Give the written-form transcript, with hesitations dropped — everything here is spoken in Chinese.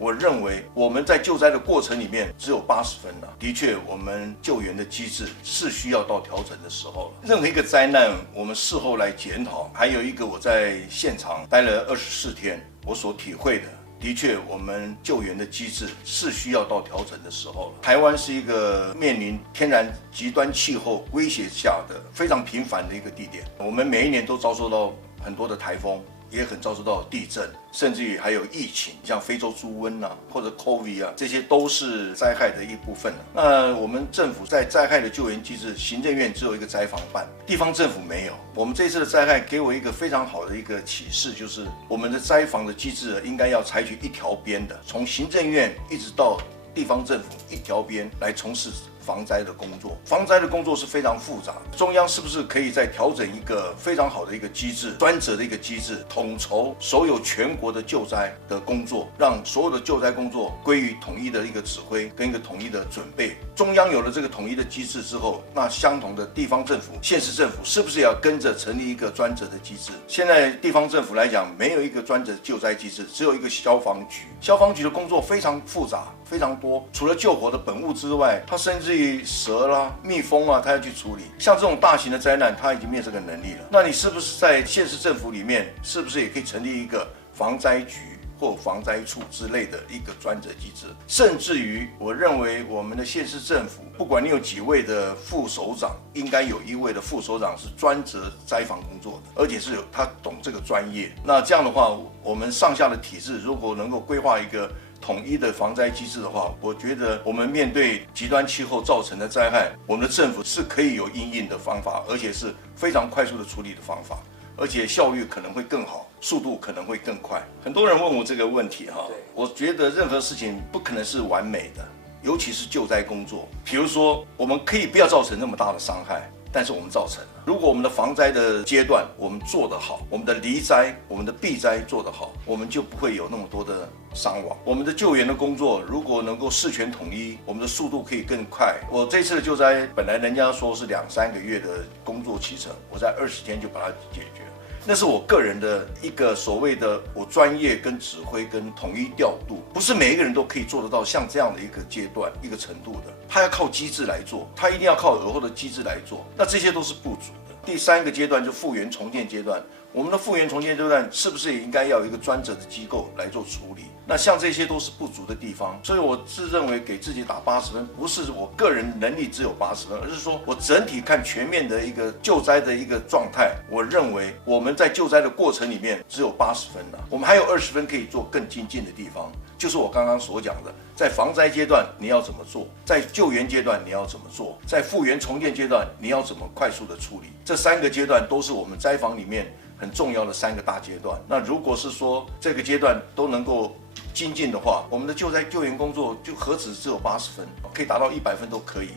我认为我们在救灾的过程里面只有80分了。的确，我们救援的机制是需要到调整的时候了。任何一个灾难，我们事后来检讨。还有一个，我在现场待了24天，我所体会的。的确，我们救援的机制是需要到调整的时候了。台湾是一个面临天然极端气候威胁下的非常频繁的一个地点，我们每一年都遭受到很多的台风，也很遭受到地震，甚至于还有疫情，像非洲猪瘟啊，或者 COVID 啊，这些都是灾害的一部分。那我们政府在灾害的救援机制，行政院只有一个灾防办，地方政府没有。我们这次的灾害给我一个非常好的一个启示，就是我们的灾防的机制应该要采取一条边的，从行政院一直到地方政府一条边来从事防灾的工作。防灾的工作是非常复杂的，中央是不是可以再调整一个非常好的一个机制，专责的一个机制，统筹所有全国的救灾的工作，让所有的救灾工作归于统一的一个指挥跟一个统一的准备。中央有了这个统一的机制之后，那相同的地方政府、县市政府是不是也要跟着成立一个专责的机制？现在地方政府来讲，没有一个专责救灾机制，只有一个消防局。消防局的工作非常复杂，非常多，除了救火的本物之外，它甚至于蛇啦、蜜蜂啊，它要去处理。像这种大型的灾难，它已经没有这个能力了。那你是不是在县市政府里面，是不是也可以成立一个防灾局或防灾处之类的一个专责机制？甚至于，我认为我们的县市政府，不管你有几位的副首长，应该有一位的副首长是专责灾防工作的，而且是他懂这个专业。那这样的话，我们上下的体制如果能够规划一个统一的防灾机制的话，我觉得我们面对极端气候造成的灾害，我们的政府是可以有因应的方法，而且是非常快速的处理的方法，而且效率可能会更好，速度可能会更快。很多人问我这个问题哈，我觉得任何事情不可能是完美的，尤其是救灾工作。比如说，我们可以不要造成那么大的伤害，但是我们造成了。如果我们的防灾的阶段我们做得好，我们的离灾、我们的避灾做得好，我们就不会有那么多的伤亡。我们的救援的工作如果能够事权统一，我们的速度可以更快。我这次的救灾本来人家说是2-3个月的工作期程，我在20天就把它解决。那是我个人的一个所谓的我专业跟指挥跟统一调度，不是每一个人都可以做得到像这样的一个阶段一个程度的，他要靠机制来做，他一定要靠额后的机制来做，那这些都是不足的。第3个阶段就复原重建阶段，我们的复原重建阶段是不是也应该要有一个专责的机构来做处理？那像这些都是不足的地方，所以我自认为给自己打80分，不是我个人能力只有80分，而是说我整体看全面的一个救灾的一个状态。我认为我们在救灾的过程里面只有80分了，我们还有20分可以做更精进的地方，就是我刚刚所讲的，在防灾阶段你要怎么做，在救援阶段你要怎么做，在复原重建阶段你要怎么快速的处理。这3个阶段都是我们灾防里面很重要的3个大阶段。那如果是说这个阶段都能够精进的话，我们的救灾救援工作就何止只有80分，可以达到100分都可以。